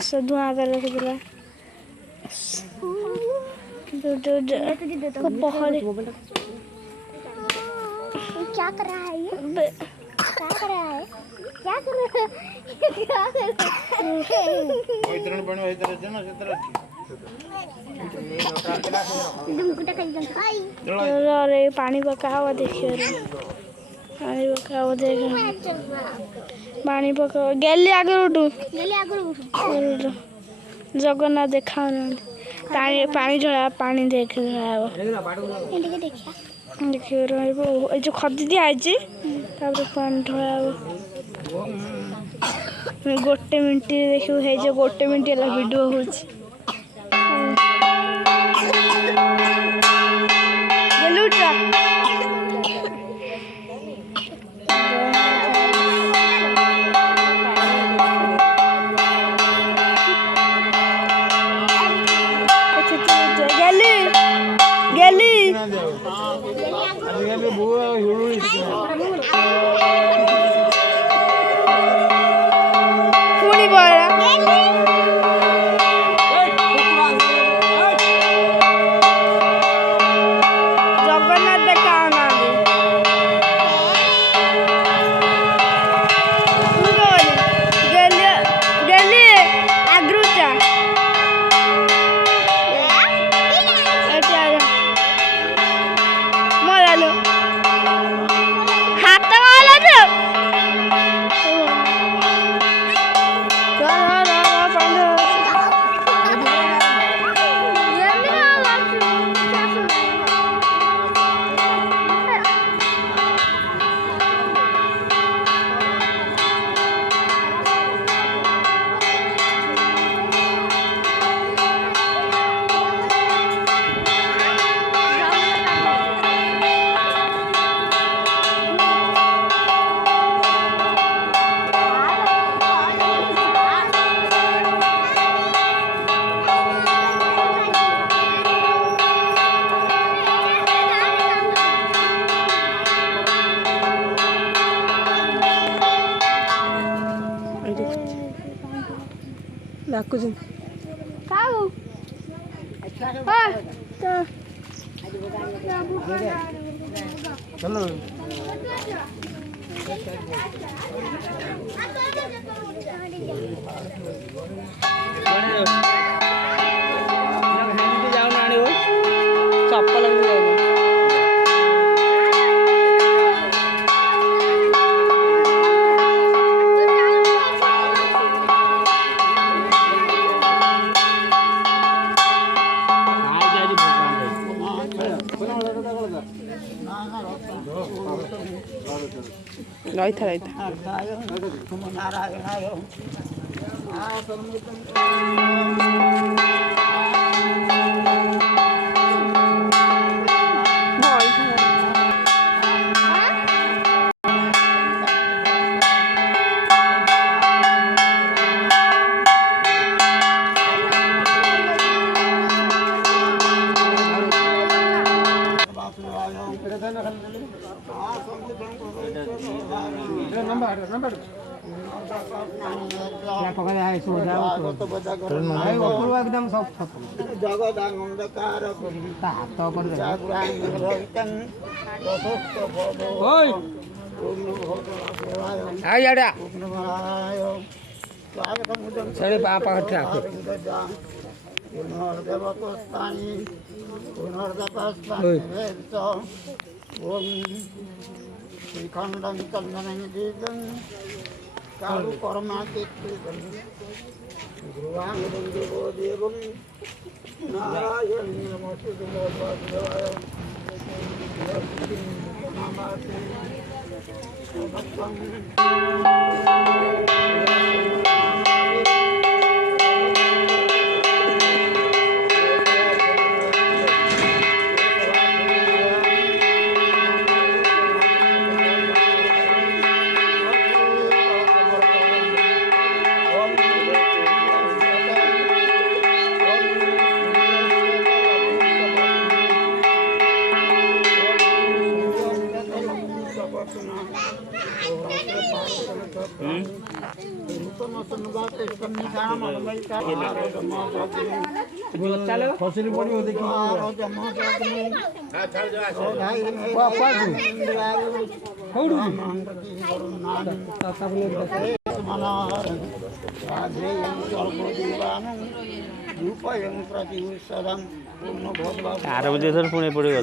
सब धुआं कर रखिला क्या कर रहा है ये? क्या कर रहा है? क्या कर रहा है? क्या कर रहा है? इधर बनो इधर जना इधर अरे पानी पका हुआ देखिए पानी पका हुआ देख पानी पका गली आगे उठू जगन्नाथ देखा पानी पानी झड़ा पानी देख देखिए जो खदी दिखाई पानी ढला गोटे मिनट देखिए जो गोटे मिनट वीडियो हो चलो चप्पल ରହିଥା एकदम सब जगदानंदकार हाथ पर साढ़े पाँच पुनर्देवकोस्तानि श्रीखंडं चंदनं दीपं कालु परमादित्यं ध्रुवांगं देवो देवं नारायण नमस्ते वासुदेवाय नमस्ते నూతన సంఘాత సన్నిధానమలమైతా ଖସିରି ପଡ଼ିବ ଦେଖି రూపయం ప్రతి ఉత్సవం పూర్ణ భోజనం ଆର ବୁଝେ ପୁଣି ପଡ଼ିବ